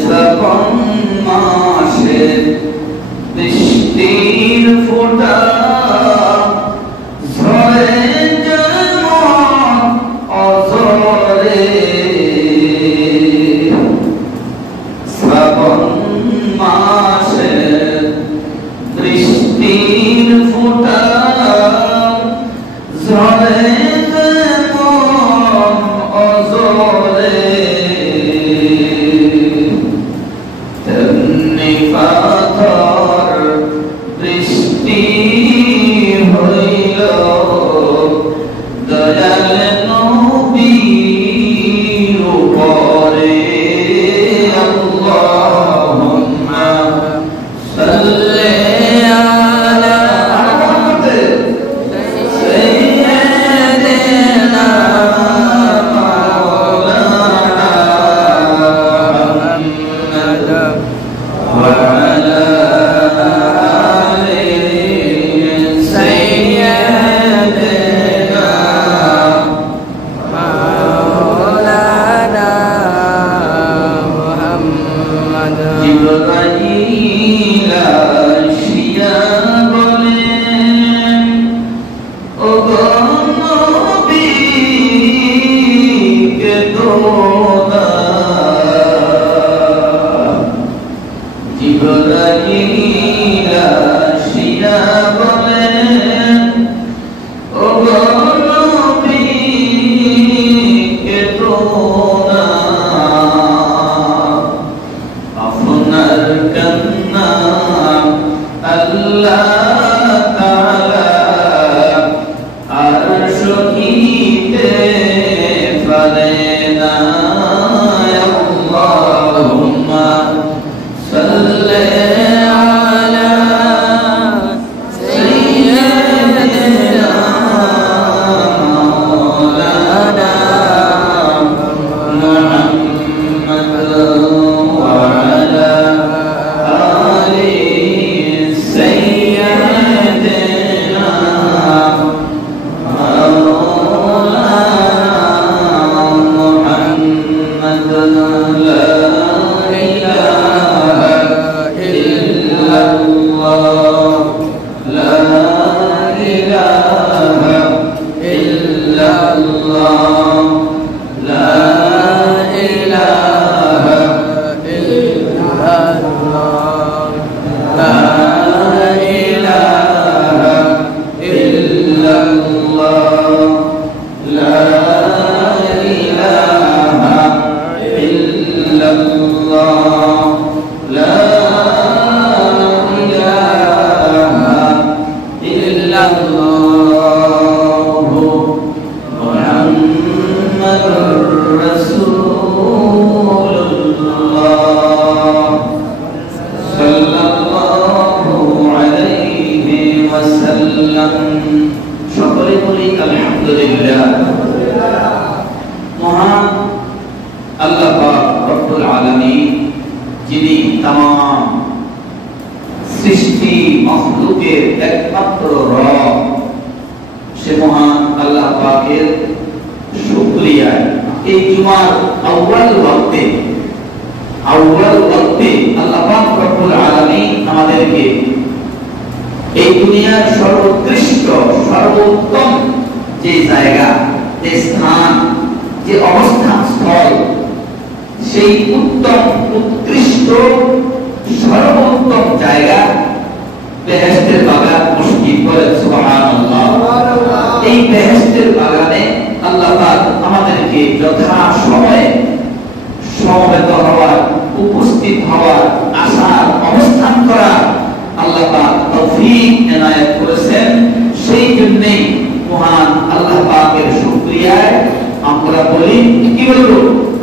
শ্রাবণ মাসে বৃষ্টির ফোঁটা ঝরে যেমন অঝরে, শ্রাবণ মাসে বৃষ্টির ফোঁটা ঝরে যেমন অঝরে, তেমনি পাথর বৃষ্টি হইল দয়াল নবীর উপরে। আল্লাহুম্মা সাল্লি আলা সাইয়্যিদিনা মাওলানা মুহাম্মাদ ওয়া আলা আলি সাইয়্যিদিনা মাওলানা মুহাম্মদ। জিবরাইল আসিয়া বলেন, ওগো নবী কেঁদো না। জিবরাইল আসিয়া বলেন, ওগো নবী কেঁদো না। আপনার কান্না আল্লাহ তাআলা আরশ হইতে পারে না। আল্লাহুম্মা সাল্লি আলা সাইয়্যিদিনা মাওলানা মুহাম্মদ ওয়া আলা আলি সাইয়্যিদিনা মাওলানা মুহাম্মদ। লা ইলাহা ইল্লাল্লাহ, লা ইলাহা ইল্লাল্লাহ, লা ইলাহা ইল্লাল্লাহ, লা ইলাহা ইল্লাল্লাহ, লা ইলাহা ইল্লাল্লাহ, লা ইলাহা ইল্লাল্লাহ, মুহাম্মাদুর রাসূলুল্লাহ সাল্লাল্লাহু আলাইহি ওয়াসাল্লাম। সকলে বলি আলহামদুলিল্লাহ। মহান আল্লাহ পাক রব্বুল আলামিন, যিনি तमाम সৃষ্টি মাখলুকের একমাত্র রব, সে মহান আল্লাহ পাকের শুকরিয়া এই জুমার আউয়াল ওয়াক্তে আল্লাহ পাক রব্বুল আলামিন আমাদেরকে এই দুনিয়ার সর্বোৎকৃষ্ট সর্বোত্তম যে জায়গা, যে স্থান, যে অবস্থান স্থল, সেই উত্তম উৎকৃষ্ট সর্বোত্তম জায়গা বেহেশতের বাগান মসজিদ। বলেন সুবহানাল্লাহ। এই বেহেশতের বাগানে আল্লাহ পাক আমাদেরকে যথা সময়ে সমবেত হওয়ার, উপস্থিত হওয়ার, আসার, অবস্থান করার আল্লাহ পাক তৌফিক এনায়েত করেছেন। সেই জন্যই মহান আল্লাহ পাকের শুকরিয়ায় আমরা বলি, কি বলবো?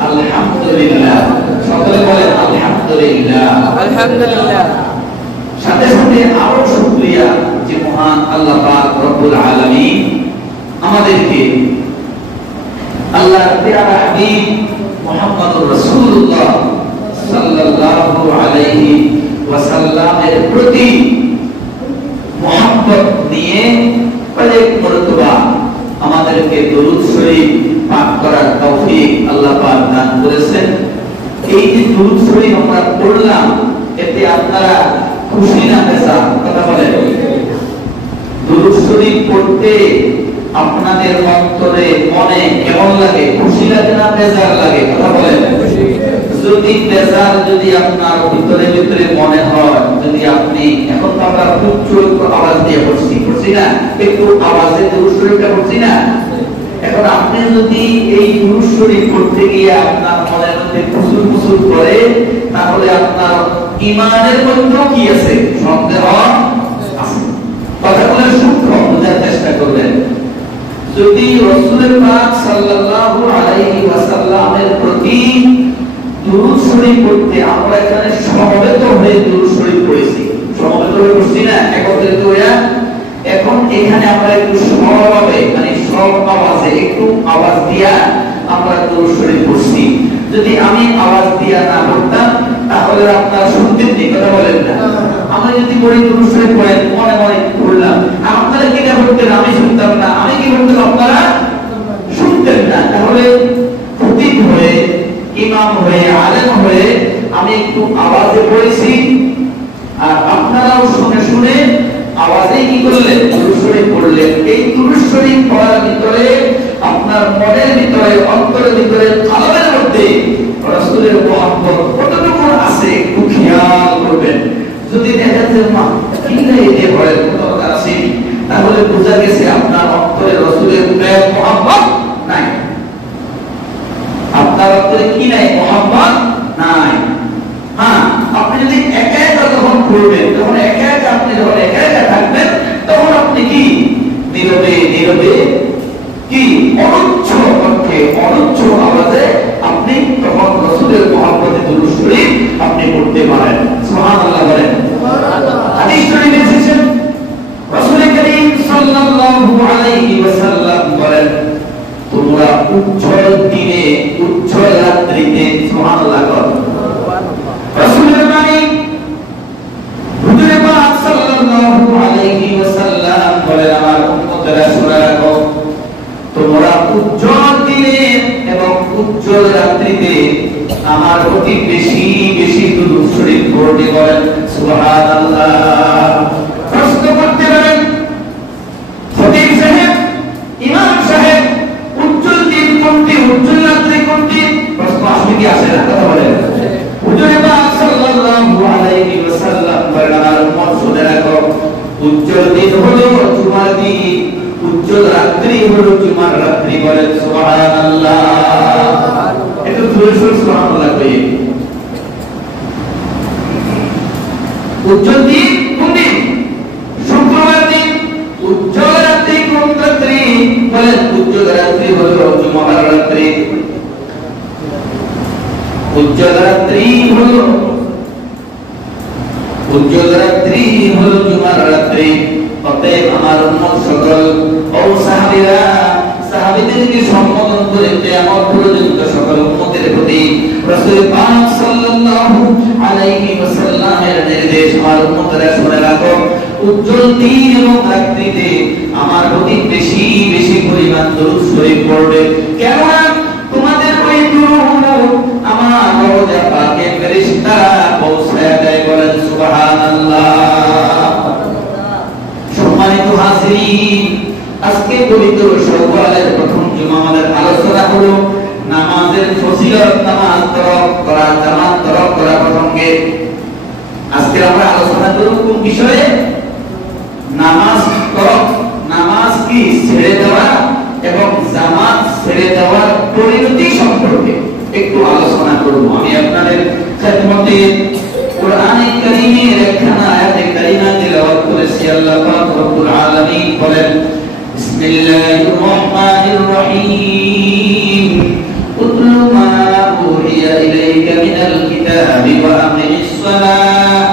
আলহামদুলিল্লাহ। সকলে বলেন আলহামদুলিল্লাহ। আলহামদুলিল্লাহ। সাথে সাথে আরো শুকরিয়া যে মহান আল্লাহ পাক রব্বুল আলামিন আমাদেরকে আল্লাহর প্যারা হাবিব মুহাম্মদুর রাসূলুল্লাহ সাল্লাল্লাহু আলাইহি ওয়াসাল্লামের প্রতি মহব্বত নিয়ে অনেক মর্তবা আমাদেরকে দরুদ শরীফ পাঠ করার তৌফিক আল্লাহ পাক দান করেছেন। এই জন্য দুরূদ শরীফ আমরা পড়লাম, এতে আপনারা খুশি না বেজার? কথা বলেন। দুরূদ শরীফ পড়তে আপনাদের অন্তরে মনে কেমন লাগে? খুশি লাগে না বেজার লাগে? কথা বলেন। যদি বেজার যদি আপনার ভিতরে ভিতরে মনে হয়, যদি আপনি এখন তো আমরা উচ্চ আওয়াজ দিয়ে পড়ছি না, একটু আওয়াজে দুরূদ শরীফটা পড়ছি না, এখন আপনি যদি এই দুরূদ শরীফ পড়তে গিয়ে আপনার মনের মধ্যে কুসুর কুসুর করে, তাহলে আপনার ঈমানের মধ্যে কি আছে? সন্দেহ আছে। কথাগুলো সূক্ষ্ম বোঝার চেষ্টা করবেন। যদি রাসূল পাক সাল্লাল্লাহু আলাইহি ওয়াসাল্লামের প্রতি দুরূদ শরীফ পড়তে আমরা এখানে সমবেত হয়ে দুরূদ শরীফ পড়েছি, সমবেত হয়ে পড়ছি না, একত্রিত হয়ে, এখন এখানে আমরা একটু সমাবে মানে সব আওয়াজে একটু আওয়াজ দিয়া আমরা দুরূদ শরীফ পড়ছি। যদি আমি আওয়াজ দিয়া না পড়তাম তাহলে আপনারা শুনতেন না, কথা বলেন না। আমরা যদি পড়ি দুরূদ শরীফ পড়েন মনে মনে পড়লাম, আপনারা কি না পড়তেন, আমি শুনতাম না, আমি কি বলতাম আপনারা শুনতেন না, তাহলে খতিব হয়ে ইমাম হয়ে আলেম হয়ে আমি একটু আওয়াজে পড়েছি, আর আপনারাও শুনে শুনে আওয়াজে কি করলেন? দুরূদ শরীফ পড়লেন। এই দুরূদ শরীফ পড়ার ভিতরে আপনার মনের ভিতরে, অন্তরের ভিতরে, কলবের মধ্যে রাসূলের মহব্বত কতটুকু আছে একটু খেয়াল করবেন। যদি দেখা যায় মা কিনা এই পড়েন কত আছে, তাহলে বোঝা গেছে আপনার অন্তরে রাসূলের প্রেম মহব্বত নাই, আপনার অন্তরে কি নাই? মহব্বত নাই। হ্যাঁ, আপনি যদি একা একা যখন করবেন, তখন একা একা আপনি যখন একা একা থাকবেন, তখন আপনি কি নীরবে নীরবে কি অনুচ্চ কণ্ঠে অনুচ্চ আওয়াজে আপনি তখন রাসূলের মহব্বতে দুরূদ শরীফ আপনি পড়তে পারেন। সুবহানাল্লাহ বলেন। হাদিস শরীফে এসেছে রাসূল করিম সাল্লাল্লাহু আলাইহি ওয়াসাল্লাম বলেন, তোমরা উজ্জ্বল দিনে উজ্জ্বল রাত্রিতে সুবহানাল্লাহ বলেন। রাসূলের বাণী হুজুর পাক সাল্লাল্লাহু আলাইহি ওয়াসাল্লাম বলেন, আমার উম্মতেরা শুনে রাখো, তোমরা উজ্জ্বল দিনে এবং উজ্জ্বল রাত্রিতে আমার প্রতি বেশি বেশি দুরূদ শরীফ পড়তে বলেন। সুবহানাল্লাহ। প্রশ্ন করতে পারেন খতিব সাহেব, ইমাম সাহেব, উজ্জ্বল দিন কোনটি, উজ্জ্বল রাত্রি কোনটি? প্রশ্ন আসবে কি আসে না? কথা বলেন। হুজুর পাক সাল্লাল্লাহু আলাইহি ওয়াসাল্লাম বলেন, আমার উম্মত শুনে রাখো, উজ্জ্বল দিন হলো জুমার দিন, উজ্জ্বল রাত্রি হলো জুমার রাত্রি। বলেন সুবহানাল্লাহ। একটু জোরে জোরে সুবহানাল্লাহ কইয়ে। উজ্জ্বল দিন কোন দিন? শুক্রবার দিন। উজ্জ্বল রাত্রি কোন রাত্রি? বলেন উজ্জ্বল রাত্রি হলো জুমার রাত্রি। উজ্জ্বল রাত্রি হলো জুমার রাত্রি। অতএব আমার উম্মত সকল ও সাহাবীরা, সাহাবীদেরকে সম্বোধন করে কিয়ামত পর্যন্ত সকল উম্মতের প্রতি রাসূল পাক সাল্লাল্লাহু আলাইহি ওয়াসাল্লামের নির্দেশ, আমার উম্মতেরা শুনে রাখো, উজ্জ্বল দিন এবং রাত্রিতে আমার প্রতি বেশি বেশি পরিমাণ দুরূদ শরীফ পড়বে। কেননা তোমাদের ওই দুরূদ আমার রওজা পাকে ফেরেশতারা পৌঁছায় দেয়। বলেন সুবহানাল্লাহ। সম্মানিত হাজিরিন, আজকে পবিত্র শাওয়ালের প্রথম জুমা আমাদের আলোচনা হলো নামাজের ফজিলত, নামাজ তরক করা, জামাত তরক করা প্রসঙ্গে। আজকে আমরা আলোচনা করব কোন বিষয়ে? নামাজ তরক, নামাজ কি ছেড়ে দেওয়া এবং জামাত ছেড়ে দেওয়ার পরিণতি সম্পর্কে একটু আলোচনা করব। আমি আপনাদের খেদমতে কোরআনে কারীমের একখানা আয়াতে কারিমা তেলাওয়াত করেছি। আল্লাহ পাক রব্বুল আলামিন বলেন, বিসমিল্লাহির রহমানির রহিম, উতলু মা উহিয়া ইলাইকা মিনাল কিতাবি ওয়া আকিমিস সালাহ,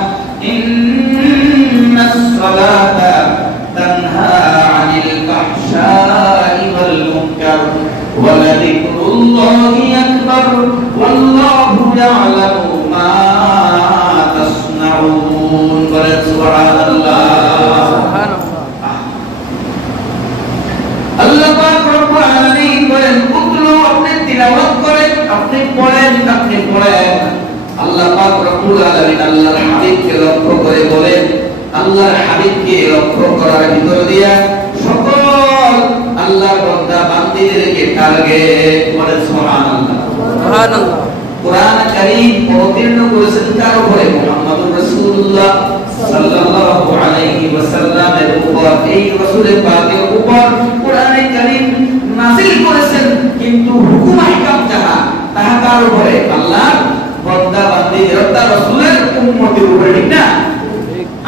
ইন্নাস সালাতা তানহা আনিল ফাহশাই ওয়াল মুনকার ওয়া লাযিকরুল্লাহি আকবার ওয়াল্লাহু ইয়ালামু মা তাসনাউন। বলেন সুবহানাল্লাহ। আল্লাহ পাক রব্বুল আলামিন বলেন, উতলু, আপনি তিলাওয়াত করেন, আপনি পড়েন, আপনি পড়েন। আল্লাহ পাক রব্বুল আলামিন আল্লাহর হাবিবকে লক্ষ্য করে বলেন, আল্লাহর হাবিবকে লক্ষ্য করার ভিতর দিয়া সকল আল্লাহর বান্দা বান্দীদেরকে টার্গেট করে সুবহানাল্লাহ। সুবহানাল্লাহ। কুরআন কারীম অবতীর্ণ করেছেন কার উপরে? মুহাম্মদুর রাসূলুল্লাহ সাল্লাল্লাহু আলাইহি ওয়াসাল্লামের উপর। এই রাসূল পাকের উপর কুরআন কারীম নাযিল করেছেন, কিন্তু হুকুম আহকাম যাহা তাহা কার উপরে? আল্লাহর বান্দা বান্দীদের অর্থাৎ রাসূলের উম্মতের উপরে, ঠিক না?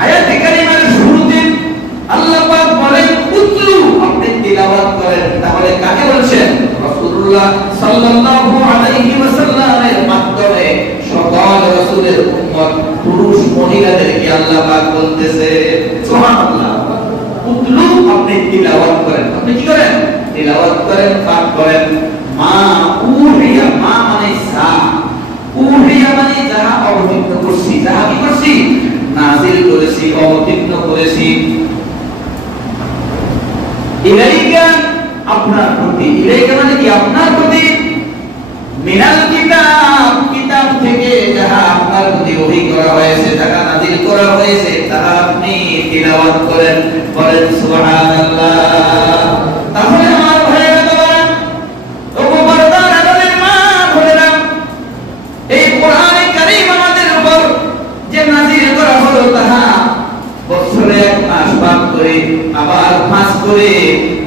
আয়াতে কারিমার শুরুতে আল্লাহ পাক বলেন উতলু, আপনি তিলাওয়াত করেন। তাহলে কাকে বলছেন? রাসূলুল্লাহ সাল্লাল্লাহু আলাইহি ওয়াসাল্লামের মাধ্যমে সকল রাসূলের উম্মত পুরুষ মহিলাদেরকে আল্লাহ পাক বলতেছে সুবহানাল্লাহ। উতলু, আপনি তিলাওয়াত করেন। আপনি কি করেন? তিলাওয়াত করেন, পাঠ করেন। মা উহিয়া, মা মানে সা, উহিয়া মানে যাহা অবতীর্ণ করছি, যাহা কি করছি? নাযিল করেছি, অবতীর্ণ করেছি। ইলাইকা, আপনার প্রতি। ইলাইকা মানে কি? আপনার প্রতি। মিনাল কিতাব, কিতাব থেকে যাহা আপনার প্রতি ওহী করা হয়েছে, যাহা নাযিল করা হয়েছে, তাহা আপনি তিলাওয়াত করেন। বলেন সুবহানাল্লাহ। তাহলে আমার ভাইরা বলেন, ও পর্দার আড়ালের মা বোনেরা, এই কোরআনে কারীম আমাদের উপর যে নাযিল করা হলো, তাহা বছরে এক মাস পাঠ করে আবার মাস করে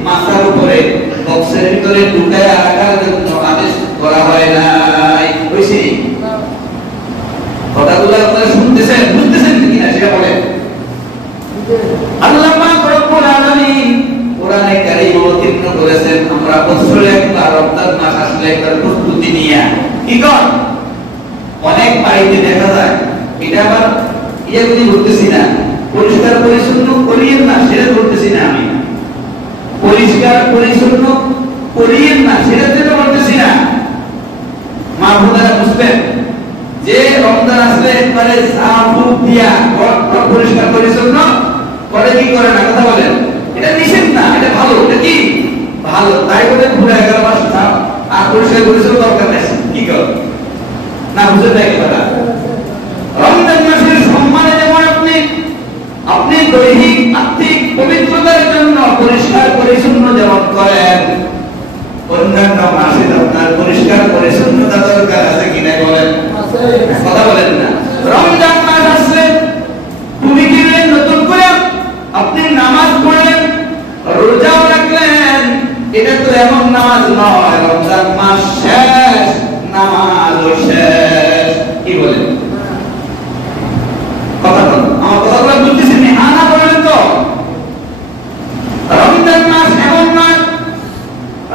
মাথার উপরে বক্সের ভিতরে ঢুকায় রাখার জন্য আদেশ করা হয় নাই। হইছে? কথাগুলো আপনারা শুনতেছেন, বুঝতেছেন কিনা সেটা বলেন। আল্লাহ পাক রব্বুল আলামিন কোরআনে কারীম অবতীর্ণ করেছেন। আমরা বছরে একবার রমজান মাস আসলে একবার প্রস্তুতি নিয়ে কি কর, অনেক বাড়িতে দেখা যায়, এটা আবার ইয়েগুলি বলতেছি না, পরিষ্কার পরিচ্ছন্ন করিয়েন না সেটা বলতেছি না আমি, পরিষ্কার পরিচ্ছন্ন করিয়েন না সেটা যেটা বলতেছি না। মা বোনেরা বুঝবেন যে রমজান আসলে একবারে সাফুক দিয়া ঘর পরিষ্কার পরিচ্ছন্ন করে কি করে না, কথা বলেন। এটা নিষেধ না, এটা ভালো। এটা কি ভালো? তাই বলে পুরো 11 মাস আর পরিষ্কার পরিচ্ছন্ন দরকার নেই, কি কর না, বুঝে দেয় কথা। রমজান মাসের সম্মানে যেমন আপনি দৈহিক আত্মিক পবিত্রতার জন্য পরিষ্কার পরিচ্ছন্ন যেমন করেন, অন্যান্য মাসে আপনার পরিষ্কার পরিচ্ছন্নতা দরকার আছে কিনা বলেন? কথা বলেন না। রমজান মাস আসলে তুমি কিনলেন নতুন করে, আপনি নামাজ পড়লেন, রোজাও রাখলেন, এটা তো এমন নামাজ নয় রমজান মাস শেষ নামাজও শেষ। কি বলেন? কথা বলেন, আমার কথাগুলো বুঝতেছেন? হ্যাঁ না বলেন তো। রমজান মাস এমন নয়,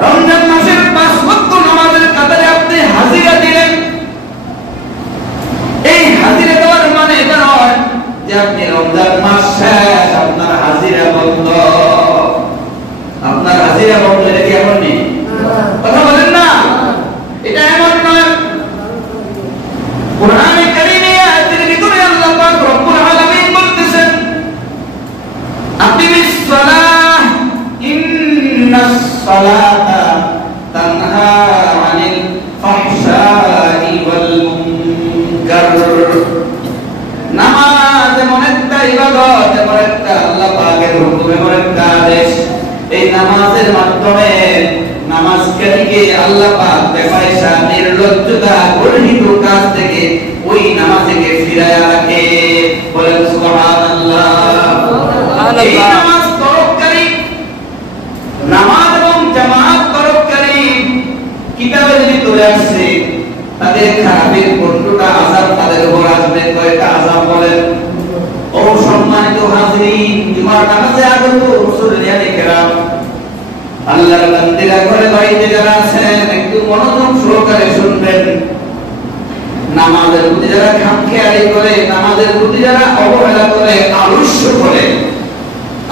রমজান মাসের 5 ওয়াক্ত নামাজের কাতারে আপনি হাজিরা দিলেন। এই হাজিরা দেওয়ার মানে এটা নয় যে আপনি রমজান মাস শেষ আপনার হাজিরা বন্ধ, আপনার হাজিরা বন্ধ। এটা কি এমন নেই? কথা বলেন না, এটা এমন নয়। কোরআনে কারীমে আয়াতের ভিতরে আল্লাহ পাক রব্বুল আলামিন বলতেছেন, আকিমিস সালাহ ইন্নাস সালাতা তানহা আনিল ফাহশাই ওয়াল মুনকার। নামাজ এমন একটা ইবাদত, এমন একটা আল্লাহ পাকের হুকুম, এমন একটা আদেশ। এই নামাজের মাধ্যমে নামাজকারীকে আল্লাহ পাক বেফায়সা নির্লজ্জতা গর্হিত কাজ থেকে ওই নামাজকে ফিরায় রাখে। বলেন সুবহানাল্লাহ। এই নামাজ তরককারী, নামাজ এবং জামাত তরককারী কিতাবের ভিতরে আসছে, তাদের খারাপের 15টা আযাব তাদের উপর আসবে। কয়টা আযাব বলেন? ও সম্মানিত হাজিরিন, জুমার নামাজে আগত মুসল্লিয়ানে কেরাম, আল্লাহর বান্দারা ঘরে বাড়িতে যারা আছেন একটু মনোযোগ সহকারে শুনবেন। নামাজের প্রতি যারা খামখেয়ালি করে, নামাজের প্রতি যারা অবহেলা করে, আলস্য করে,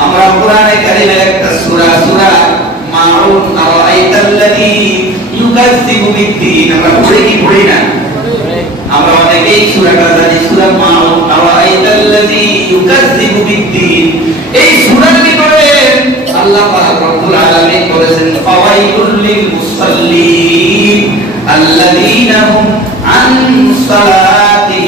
আমরা কোরআনে কারীমের একটা সূরা মাউন আরাইতাল্লাযী ইউকাযযিবু বিদ্দীন আমরা পড়ি কি পড়ি না? আমরা অনেকেই সূরাটা জানি, সূরা মাউন আরাইতাল্লাযী ইউকাযযিবু বিদ্দীন। এই সূরার ভিতরে আল্লাহ পাক রব্বুল আলামিন বলেছেন, ফাওয়াইলুল লিল মুসাল্লিন আল্লাযীনা হুম আন সালাতি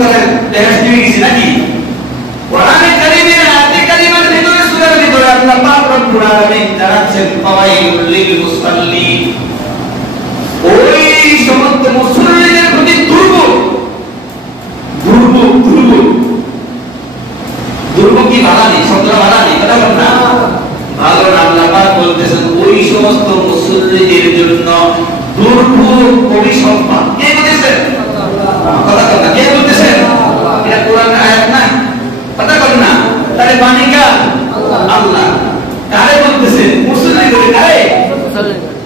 তাহলে বেহেশত হয়ে গেছি নাকি? কোরআনে কারীমের আয়াতে কারিমার ভিতরে সূরার ভিতরে আল্লাহ পাক রব্বুল আলামিন জানাচ্ছেন ফাওয়াইলুল লিল মুসাল্লিন, ওই সমস্ত মুসল্লিদের প্রতি দুর্ভোগ দুর্ভোগ দুর্ভোগ দুর্ভোগ কি বাড়ানি শব্দটা বাড়ানি কথা বল না ভালো না। আল্লাহ পাক বলতেছেন ওই সমস্ত মুসল্লিদের জন্য দুর্ভোগ অভিসম্পাদ। কে বলতেছেন? কথা বল না, কে বলতেছেন? এটা কোরআনের আয়াত না, কথা বল না। তাহলে বাণী কার? আল্লাহ। কারে বলতেছেন? মুসল্লিদের। কারে?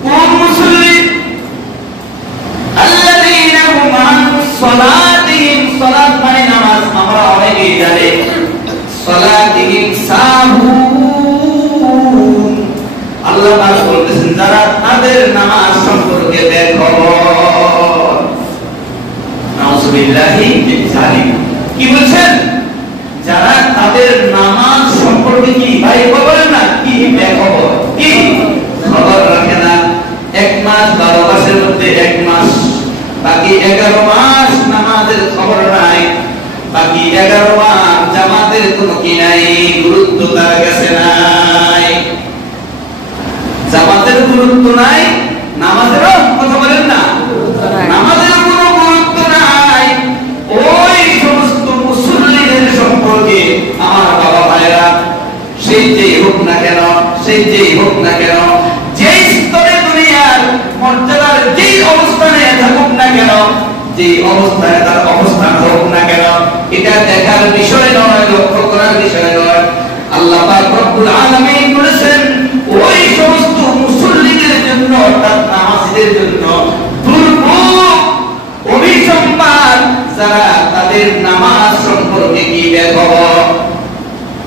কোন মুসল্লি? আল্লাযীনা হুম আন সালাতিহিম, সালাত মানে নামাজ, আমরা অনেকেই জানি। সালাতিহিম সাহুন, আল্লাহ পাক বলতেছেন যারা তাদের নামাজ সম্পর্কে বেখবর। নাউযুবিল্লাহি মিন যালিক। কি বলছেন? যারা তাদের নামাজ সম্পর্কে কি ভাই খবর না, কি বেখবর, কি খবর রাখে না। 1 মাস 12 মাসের মধ্যে 1 মাস, বাকি 11 মাস নামাজের খবর নাই, বাকি 11 মাস জামাতের কোনো কি নাই, গুরুত্ব তার কাছে নাই। জামাতের গুরুত্ব নাই, নামাজেরও কথা বলেন না, নামাজের কোনো গুরুত্ব নাই। ওই সমস্ত মুসল্লিদের সম্পর্কে আমার বাবা ভাইরা, সেই যেই হোক না কেন, সেই যেই হোক না কেন, যেই স্তরে দুনিয়ার মর্যাদার যেই অবস্থানে থাকুক না কেন, যেই অবস্থানে তার অবস্থান হোক না কেন, এটা দেখার বিষয় নয়, লক্ষ্য করার বিষয় নয়। আল্লাহ পাক রব্বুল আলামিন বলেছেন ওই সমস্ত মুসল্লিদের জন্য, অর্থাৎ নামাজীদের জন্য দুর্ভোগ অভিসম্পাদ যারা তাদের নামাজ সম্পর্কে কি বেখবর।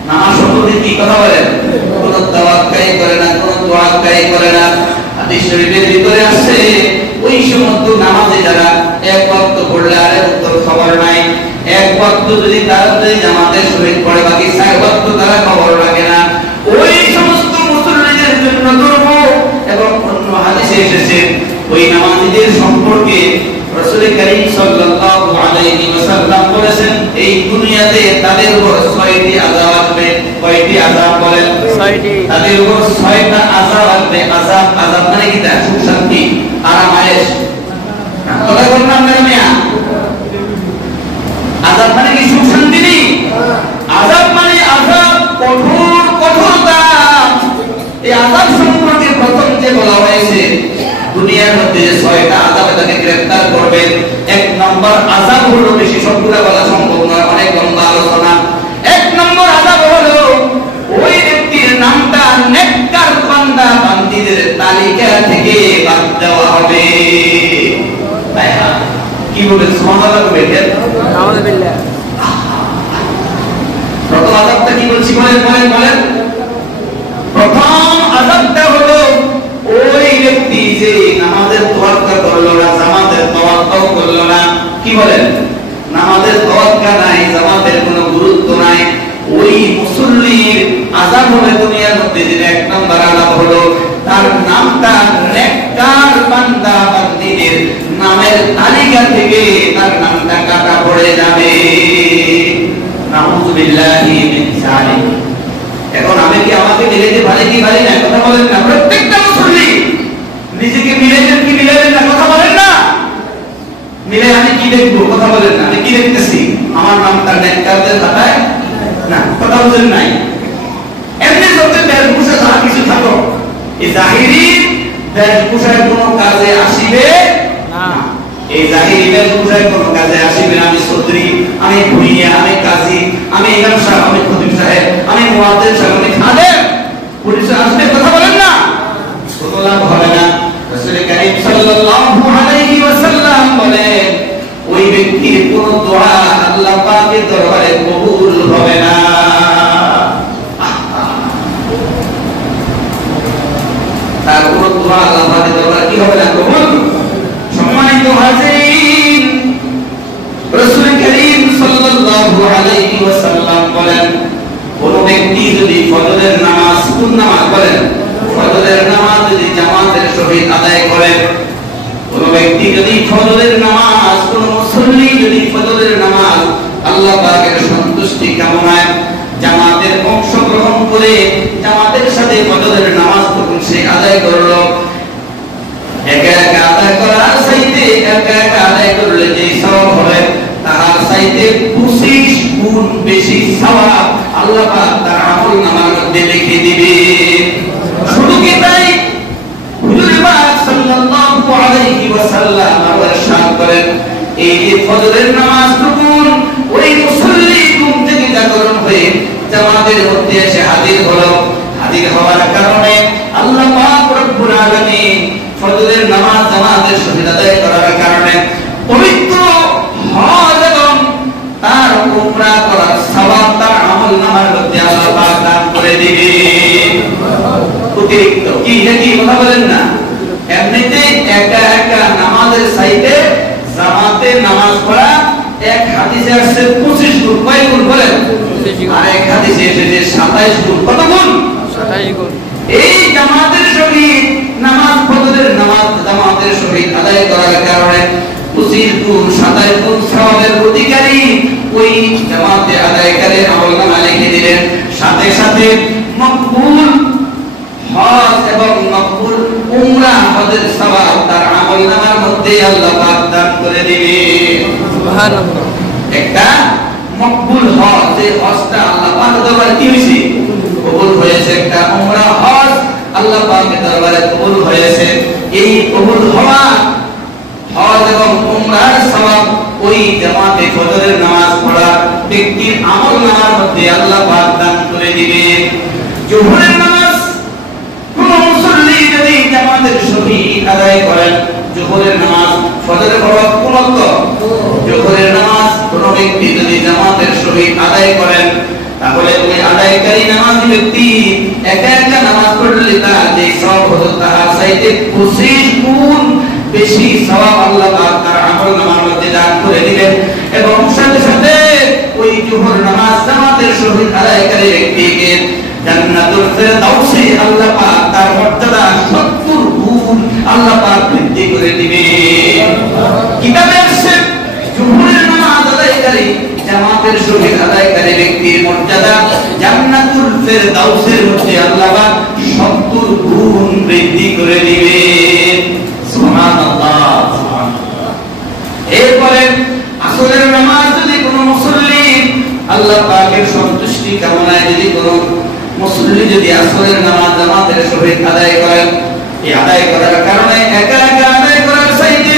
নামাজ সম্পর্কে কি কথা বলেন? কোন তাওয়াক্কাই করে না, কোন তোয়াক্কাই করে না। হাদিস শরীফের ভিতরে আছে ওই সমস্ত নামাজে যারা 1 ওয়াক্ত পড়লে আর উত্তর খবর নাই, 1 ওয়াক্ত যদি তারা জামাতের সহিত পড়ে বাকি 4 ওয়াক্ত তারা খবর রাখে না, ওই সমস্ত মুসল্লিদের জন্য দুর্ভোগ। এবং অন্য হাদিসে এসেছে ওই নামাজীদের সম্পর্কে রাসূল করিম সাল্লাল্লাহু আলাইহি ওয়াসাল্লাম বলেছেন এই দুনিয়াতে তাদের উপর 6টি আযাব আসবে। কয়টি আযাব বলেন? 6টি। তাদের উপর 6টা আযাব আসবে। আযাব, আযাব মানে কি? সুখ শান্তি, আরাম আয়েশ। কথা বলুন না মিয়া। আযাব মানে কি সুখ শান্তি নেই? আযাব মানে আযাব কঠোর কঠোরতা। এই আযাব সম্পর্কে প্রথম যে বলা হয়েছে দুনিয়ার মধ্যে যে 6টা আযাব তাকে গ্রেফতার করবে। 1 নম্বর আযাব হলো, বেশি সবগুলা বলা সম্ভব নয়, অনেক লম্বা আলোচনা। 1 নম্বর আযাব হলো ওই ব্যক্তির নামটা নেককার বান্দা বান্দীদের তালিকা থেকে বাদ দেওয়া হবে। ভাইরা কি বলেন? সুবহানাল্লাহ বলবেন। আউযুবিল্লাহ। প্রথম আযাবটা কি বলছি বলেন বলেন বলেন। প্রথম আযাবটা হলো ওই ব্যক্তি যে নামাজের তোয়াক্কা করলো না, জামাতের তোয়াক্কাও করলো না। কি বলেন? নামাজের তোয়াক্কা নাই, জামাতের কোনো গুরুত্ব নাই। ওই মুসল্লির আযাব হবে দুনিয়ার মধ্যে যে 1 নম্বর আযাব হলো তার নামটা নেককার বান্দা বান্দীদের নামের তালিকা থেকে তার নামটা কাটা পড়ে যাবে। নাউযুবিল্লাহি মিন যালিক। এখন আমি কি আমাকে মিলাইতে পারি কি পারি না? কথা বলেন না। প্রত্যেকটা মুসল্লি নিজেকে মিলাইবেন কি মিলাইবেন না? কথা বলেন না। মিলে আমি কি দেখবো? কথা বলেন না। আমি কি দেখতেছি? আমার নামটা নেককারদের খাতায় না। কথা বলেন নাই। এমনি যত বেশভূষা যা কিছু থাকো, এই জাহিরি বেশভূষায় কোনো কাজে আসিবে না। এই জাহিরি বেশভূষায় কোনো কাজে আসিবে না। আমি চৌধুরী, আমি ভুইয়া, আমি কাজী, আমি ইমাম সাহেব, আমি খতিব সাহেব, আমি মুয়াজ্জিন সাহেব, আমি খাদেম, পুলিশ আসবে। কথা বলেন না। কোনো লাভ হবে না। রাসূল করিম সাল্লাল্লাহু আলাইহি ওয়াসাল্লাম বলেন ওই ব্যক্তির কোনো দোয়া আল্লাহ পাকের দরবারে কবুল হবে না। তার কোনো দোয়া আল্লাহ পাকের দরবারে কি হবে না? কবুল। সম্মানিত হাজিরিন, রাসূল করিম সাল্লাল্লাহু আলাইহি ওয়াসাল্লাম বলেন কোন ব্যক্তি যদি ফজরের নামাজ, কোন নামাজ বলেন? ফজরের নামাজ যদি জামাতের সহিত আদায় করে, কোন ব্যক্তি ব্যক্তি যদি ফজরের নামাজ, কোন মুসল্লি যদি ফজরের নামাজ আল্লাহ পাকের সন্তুষ্টি কামনায় জামাতের অংশগ্রহণ করে জামাতের সাথে ফজরের নামাজ তখন সে আদায় করলো, একা একা আদায় করার চাইতে একা একা আদায় করলে যে সওয়াব হবে তার চাইতে 25 গুণ বেশি সওয়াব আল্লাহ পাক তার আমলনামার মধ্যে লিখে দিবে। শুধু কি তাই, হুজুর পাক সাল্লাল্লাহু আলাইহি ওয়াসাল্লাম ইরশাদ করেন, এই যে ফজরের নামাজ তখন ওই মুসল্লি ঘুম থেকে জাগরণ হয়ে জামাতের মধ্যে এসে হাজির হলো, হাজির হওয়ার কারণে আল্লাহ পাক রব্বুল আলামিন ফজরের নামাজ জামাতের সাথে আদায় করার কারণে পবিত্র হজ এবং তার উমরা করার সওয়াব তার আমলনামার মধ্যে আল্লাহ পাক দান করে দিবে। অতিরিক্ত কি নাকি কথা বলেন না, এমনিতে একা একা নামাজের চাইতে জামাতে নামাজ পড়া এক হাদিসে আসছে 25 গুণ, কয় গুণ বলেন? আর এক হাদিসে এসেছে 27 গুণ। কত গুণ? 27 গুণ। এই জামাতের সহিত নামাজ, ফজরের নামাজ জামাতের সহিত আদায় করার কারণে 25 গুণ 27 গুণ সওয়াবের অধিকারী ওই জামাতে আদায়কারী আমলনামা লিখে দিলেন। সাথে সাথে মকবুল হজ এবং মকবুল উমরা হজের সওয়াব তার আমলনামার মধ্যে আল্লাহ পাক দান করে দিবে। সুবহানাল্লাহ। একটা মকবুল হজ, যে হজটা আল্লাহ পাক দরবারে কি হইছে? কবুল হয়েছে। একটা উমরা হজ আল্লাহ পাকের দরবারে কবুল হয়েছে। এই কবুল হওয়া হজ এবং উমরার সওয়াব ওই জামাতে ফজরের নামাজ পড়া ব্যক্তির আমলনামার মধ্যে আল্লাহ পাক দান করে দিবে। জোহরের নামাজ কোন মুসল্লি যদি জামাতের সহিত আদায় করেন, জোহরের নামাজ ফজরের পর কোন ওয়াক্ত? জোহরের নামাজ কোন ব্যক্তি যদি জামাতের সহিত আদায় করেন তাহলে ওই আদায়কারী নামাজি ব্যক্তি একা একা নামাজ পড়লে তার যে সওয়াব হতো তার চাইতে 25 গুণ বেশি সওয়াব আল্লাহ পাক তার আমলনামার মধ্যে দান করে দিবেন। এবং সাথে সাথে ওই জোহর নামাজ জামাতের সহিত আদায়কারী ব্যক্তিকে জান্নাতুল ফেরদাউসে আল্লাহ পাক তার মর্যাদা 70 গুণ আল্লাহ পাক বৃদ্ধি করে দিবেন। কিতাবে আছে জোহরের নামাজ আদায়কারী জামাতের সহিত আদায়কারী ব্যক্তির মর্যাদা জান্নাতুল ফেরদাউসের মধ্যে আল্লাহ পাক 70 গুণ বৃদ্ধি করে দিবেন। সুবহানাল্লাহ, সুবহানাল্লাহ। এরপরে আসরের নামাজ যদি কোনো মুসল্লি আল্লাহ পাকের সন্তুষ্টি কামনায় যদি কোনো মুসল্লি যদি আসরের নামাজ জামাতের সহিত আদায় করেন, এই আদায় করার কারণে একা একা আদায় করার চাইতে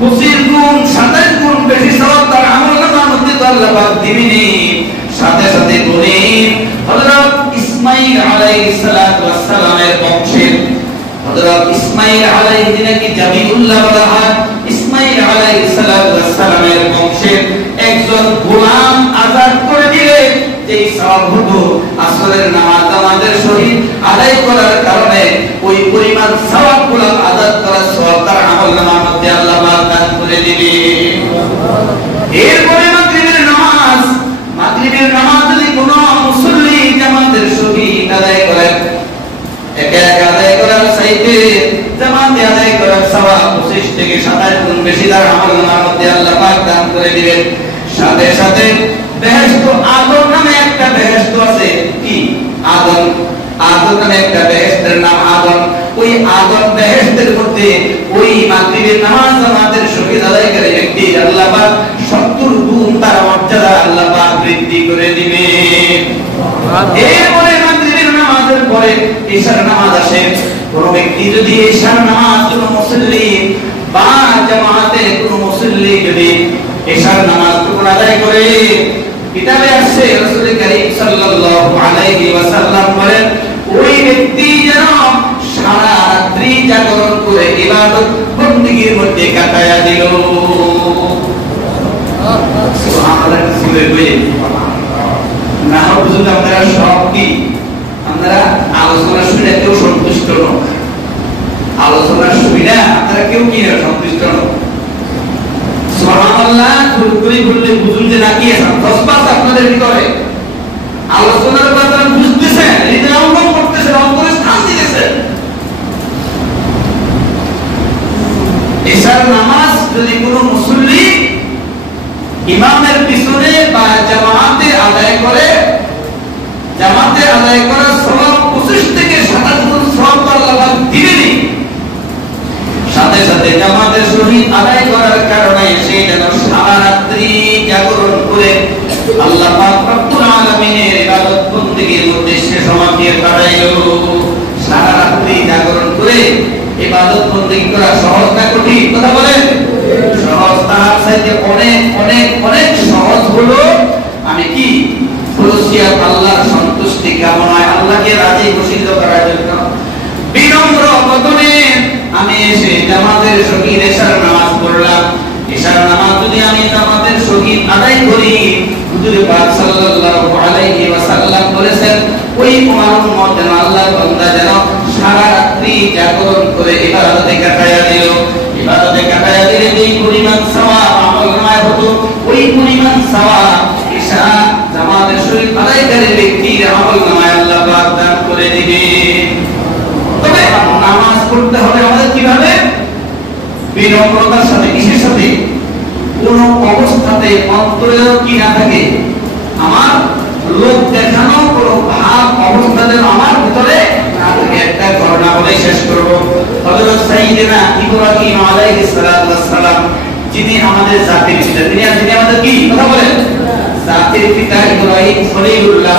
25 গুণ 27 গুণ বেশি সওয়াব তার আমলনামার মধ্যে আল্লাহ পাক দিবেন। সাথে সাথে বলেন হযরত ইসমাঈল আলাইহিস সালাতু ওয়াস সালামের বংশের হযরত ইসমাঈল আলাইহিস নাকি জাবিউল্লাহ বলা হয়, ইসমাঈল আলাইহিস সালাতু ওয়াস সালামের বংশের একজন গোলাম আযাদ করে দিলে যেই সওয়াব হতো আসরের নামাজ আমাদের সহিত আদায় করার কারণে ওই পরিমাণ সওয়াব গোলাম আযাদ করার সওয়াব তার আমলনামার মধ্যে আল্লাহ পাক দান করে দিবেন। এরপরে মাগরিবের নামাজ, মাগরিবের নামাজ যদি কোনো মুসল্লি জামাতের সহিত আদায় করেন, একা একা আদায় করার চাইতে জামাতে আদায় করার সওয়াব 25 থেকে 27 গুণ বেশি তার আমলনামার মধ্যে আল্লাহ পাক দান করে দিবেন। সাথে সাথে বেহেশত আদম নামে একটা বেহেশত আছে। কি? আদম। আদম নামে একটা বেহেশতের নাম আদম। ওই আদম বেহেশতের মধ্যে ওই মাগরিবের নামাজ জামাতের সহিত আদায়কারী ব্যক্তি আল্লাহ পাক 70 গুণ তার মর্যাদা আল্লাহ পাক বৃদ্ধি করে দিবেন। এরপরে মাগরিবের নামাজের পরে ইশার নামাজ আসে। কোন ব্যক্তি যদি ইশার নামাজ কোন মুসল্লি বা জামাতে কোন মুসল্লি যদি ইশার নামাজ টুকুন আদায় করে, কিতাবে আছে রাসূল কারীম সাল্লাল্লাহু আলাইহি ওয়াসাল্লাম বলেন ওই ব্যক্তি যেন সারা রাত্রি জাগরণ করে ইবাদত বندگির মধ্যে কাটায়া দিল। সুবহানাল্লাহ। না বুঝুন আপনারা সব কি আপনারা আলোচনা শুনে কেউ সন্তুষ্ট নন, আলোচনা শুনে আপনারা কেউ কি সন্তুষ্ট নন। সুবহানাল্লাহ। ঘুরঘুরি বললে বুঝুন যে নাকি তসবাস আপনাদের ভিতরে আলোচনার কথা বুঝতেছেন, হৃদয় অঙ্গন করতেছেন, অন্তরে স্থান দিতেছেন। এশার নামাজ ইমামের পিছনে বা জামাতে আদায় করে, জামাতে আদায় করার সওয়াব 25 থেকে 27 গুণ সওয়াব আল্লাহ দিবেনই। সাথে সাথে জামাতের সহিত আদায় করার কারণে সে যেন সারা রাত্রি জাগরণ করে আল্লাহ পাক রব্বুল আলামিনের ইবাদত বندگির উদ্দেশ্যে সময় কাটাইলো। সারা রাত্রি জাগরণ করে ইবাদত বندگি করা সহজ না কঠিন? কথা বলেন। সহজ, তার চাইতে অনেক অনেক অনেক সহজ হলো আমি কি ফুরসিয়াত আল্লাহর সন্তুষ্টি কামনায় আল্লাহকে রাজি খুশি করার জন্য বিনম্র বদনে আমি এসে জামাতের সহিত ইশার নামাজ পড়লাম। ইশার নামাজ যদি আমি জামাতের সহিত আদায় করি, হুজুর পাক সাল্লাল্লাহু আলাইহি ওয়াসাল্লাম বলেছেন ওই আমার উম্মত যেন আল্লাহর বান্দা যেন সারা রাত্রি জাগরণ করে ইবাদতে কাটায়া দিল। ইবাদতে কাটায়া দিলে যেই পরিমাণ সওয়াব আমলনামায় হতো, ওই পরিমাণ সওয়াব ইশা জামাতের সহিত আদায়কারী ব্যক্তির আমলনামায় আল্লাহ পাক দান করে দিবেন। তবে নামাজ পড়তে হবে আমাদের কিভাবে? বিনম্রতার সাথে। কিসের সাথে? কোন অবস্থাতে অন্তরে কি না থাকে, আমার লোক দেখানো কোন ভাব অবস্থাতে আমার ভিতরে না থাকে। একটা ঘটনা বলে শেষ করব। হযরত সাইয়েদনা ইব্রাহিম আলাইহিস সালাতু ওয়াস সালাম, যিনি আমাদের জাতির পিতা, তিনি আমাদের কি কথা বলেন? জাতির পিতা ইব্রাহিম খলিলুল্লাহ,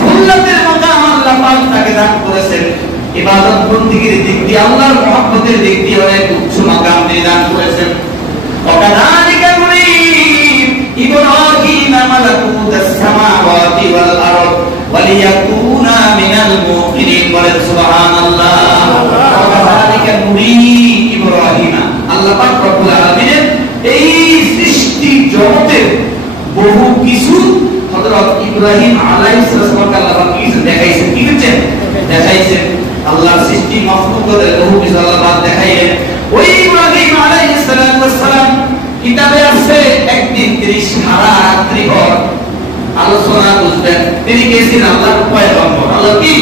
সুন্নাতের মাকাম আল্লাহ পাক তাকে দান করেছেন। ইবাদত বندگির দিক দিয়ে আল্লাহর মহব্বতের দিক দিয়ে অনেক উচ্চ মাকাম তিনি দান করেছেন। وكذلك نري إبراهيم ملكوت السماوات والأرض وليكون من الموقنين سبحان الله وكذلك نري إبراهيم আল্লাহ পাক রব্বুল আলামিনের এই সৃষ্টি জগতের বহু কিছু হযরত ইব্রাহিম আলাইহিস সালামকে আল্লাহ পাক কিছু দেখাইছেন। কি করছেন? দেখাইছেন। আল্লাহর সৃষ্টি মাখলুকাতের বহু কিছু আল্লাহ পাক দেখাইলেন। ওই ইব্রাহিম আলাইহিস সালাম কিতাবে আছে একদিন তিনি সারা রাত্রি ভর আলোচনা বুঝবেন। তিনি কে ছিলেন? আল্লাহর পয়গম্বর। আল্লাহ কি?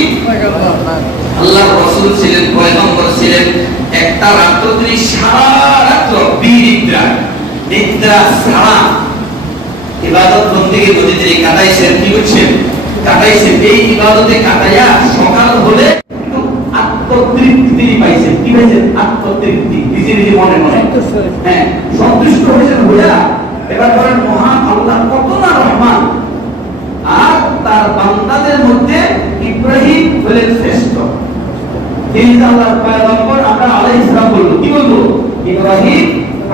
আল্লাহর রাসূল ছিলেন, পয়গম্বর ছিলেন। একটা রাত্র তিনি সারা রাত্র বিনিদ্রা, নিদ্রা ছাড়া ইবাদত বندگি করে তিনি কাটাইছেন। কি করছেন? কাটাইছেন। এই ইবাদতে কাটাইয়া সকাল হলে আত্মতৃপ্তি তিনি পাইছেন। কি পাইছেন? আত্মতৃপ্তি। নিজে নিজে মনে মনে হ্যাঁ সন্তুষ্ট হয়েছেন। হইয়া এবার বলেন মহান আল্লাহ কত না রহমান, আর তার বান্দাদের মধ্যে ইব্রাহিম হলেন শ্রেষ্ঠ। তিনি আল্লাহর পয়গম্বর। আমরা আলাইহিস সালাম বলবো, কি বলবো? ইব্রাহিম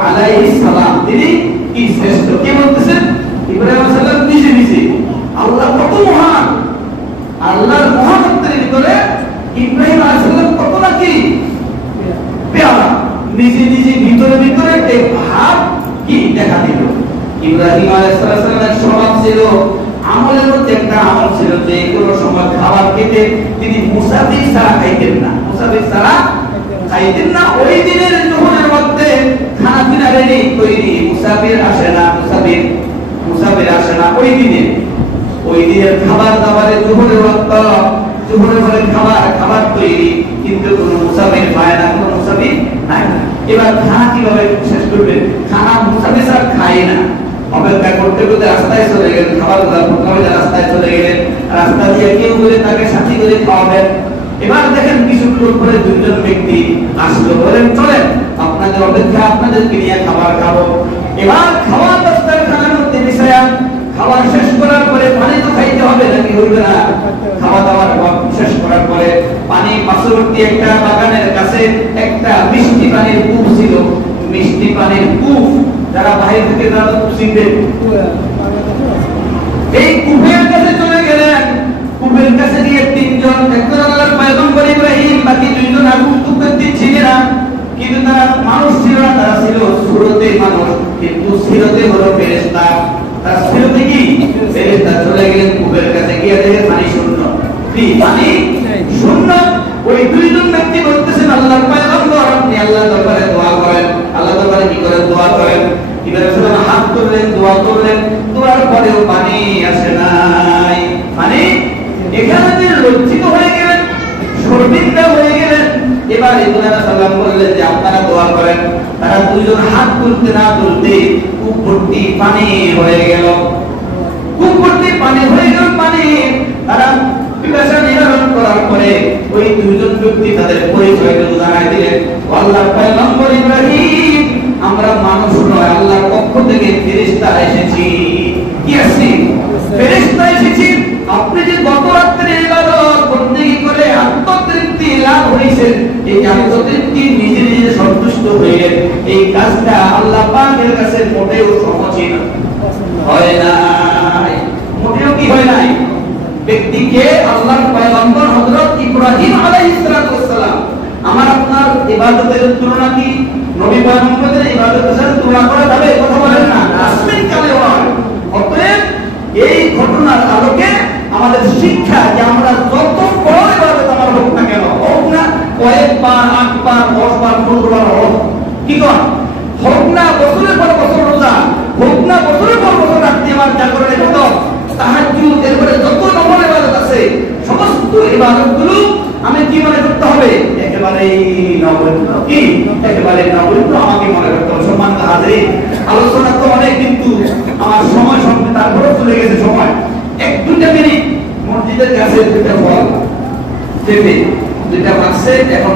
আলাইহিস সালাম তিনি কি শ্রেষ্ঠ? কে বলতেছেন? ইব্রাহিম আলাইহিস সালাম নিজে নিজে। আল্লাহ কত মহান, আল্লাহর মহানত্বের ভিতরে ইব্রাহিম আলাইহিস সালাম কত নাকি পেয়ারা, নিজে নিজে ভিতরে ভিতরে এই ভাব কি দেখা দিল। ইব্রাহিম আলাইহিস সালামের স্বভাব ছিল, আমলের মধ্যে একটা আমল ছিল যে কোনো সময় খাবার খেতে তিনি মুসাফির ছাড়া খাইতেন না। মুসাফির ছাড়া খাইতেন না। ওই দিনের জোহরের মধ্যে খানা পিনা রেডি তৈরি, মুসাফির আসে না, মুসাফির আসে না ওই দিনে। ওই দিনের খাবার দাবারের জোহরের ওয়াক্ত, জোহরের পরে খাবার তৈরি, কিন্তু কোনো মুসাফির পায় না, কোনো মুসাফির নাই। এবার খানা কিভাবে শেষ করবেন? খানা মুসাফির ছাড়া খায় না। অপেক্ষা করতে করতে রাস্তায় চলে গেলেন, খাবার রাস্তায় চলে গেলেন। রাস্তা দিয়ে কেউ বলে তাকে সাথী করে খাওয়াবেন। এবার দেখেন কিছুক্ষণ পরে দুইজন ব্যক্তি আসলো, বলেন চলেন আপনাদের অপেক্ষা, আপনাদেরকে নিয়ে খাবার খাবো। এবার খাওয়ার দস্তারখানার মধ্যে মিশায়া খাবার শেষ করার পরে পানি তো খাইতে হবে নাকি হইবে না? খাওয়া দাওয়ার শেষ করার পরে পানি পার্শ্ববর্তী একটা বাগানের কাছে একটা মিষ্টি পানির কূপ ছিল। মিষ্টি পানির কূপ যারা বাইরে থেকে তারা তো চিনবেন। এই কূপের কাছে চলে গেলেন। কূপের কাছে গিয়ে তিনজন, একজন আল্লাহর পয়গম্বর ইব্রাহিম, বাকি দুইজন আগুন কূপের দিন ছিলেন না, কিন্তু তারা মানুষ ছিল না, তারা ছিল সুরতে মানুষ, কিন্তু সিরতে হলো ফেরেশতা। তার সিরতে কি ফেরেশতা। চলে গেলেন কূপের কাছে, গিয়ে দেখে পানি শূন্য। কি পানি শূন্য। ওই দুইজন ব্যক্তি বলতেছেন আল্লাহর পয়গম্বর আপনি আল্লাহর দরবারে দোয়া করেন। আল্লাহর দরবারে কি করেন? দোয়া করেন। ইব্রাহিম হাত তুললেন, দোয়া করলেন, দোয়ার পরেও পানি আসে নাই। পানি এখানে যে লজ্জিত হয়ে গেলেন, শর্মিন্দা হয়ে গেলেন, এবার ইব্রাহিম আলাইহিস সালাম বললেন যে আপনারা দোয়া করেন। তারা দুইজন হাত তুলতে না তুলতে কূপ ভর্তি পানি হয়ে গেল, কূপ ভর্তি পানি হয়ে গেল। পানি তারা পিপাসা নিবারণ করার পরে ওই দুইজন ব্যক্তি তাদের পরিচয়গুলো জানাই দিলেন। আল্লাহর পয়গম্বর ইব্রাহিম, আমরা মানুষ নয়, আল্লাহর পক্ষ থেকে ফেরেশতা এসেছি। কি আসছে? ফেরেশতা এসেছি। আপনি যে গত রাত্রে ইবাদত বন্দেগী করে আত্মতৃপ্তি লাভ হয়েছে, এই আত্মতৃপ্তি নিজে নিজে সন্তুষ্ট হয়ে এই কাজটা আল্লাহ পাকের কাছে মোটেও সমীচীন হয় নাই, মোটেও কি হয় নাই। ব্যক্তিকে আল্লাহর পয়গম্বর হযরত ইব্রাহিম আলাইহিস সালাম, আমার আপনার ইবাদতের তুলনা কি নবী পয়গম্বরদের ইবাদতের সাথে তুলনা করা যাবে? কথা বলেন না, আসমিন কালে হয়। অতএব এই ঘটনার আলোকে আমাদের শিক্ষা যে আমরা যত বড় ইবাদত আমার হোক না কেন, হোক না কয়েকবার, 8 বার, 10 বার, 15 বার হোক, কি কর হোক না বছরের পর বছর রোজা, হোক না বছরের পর বছর রাত্রি আমার জাগরণের ইবাদত, তাহাজ্জুদ, এরপরে যত নফল ইবাদত আছে সমস্ত ইবাদতগুলো আমি কি মনে করতে হবে? একেবারে নবরত্ন। কি একেবারে নবরত্ন আমাকে মনে করতে হবে। সম্মানিত হাজির, আলোচনা তো অনেক, কিন্তু আমার সময় সঙ্গে তারপরে চলে গেছে সময়। 1-2 মিনিট মসজিদের কাছে দুইটা ফল দেবে, দুইটা বাক্সে এখন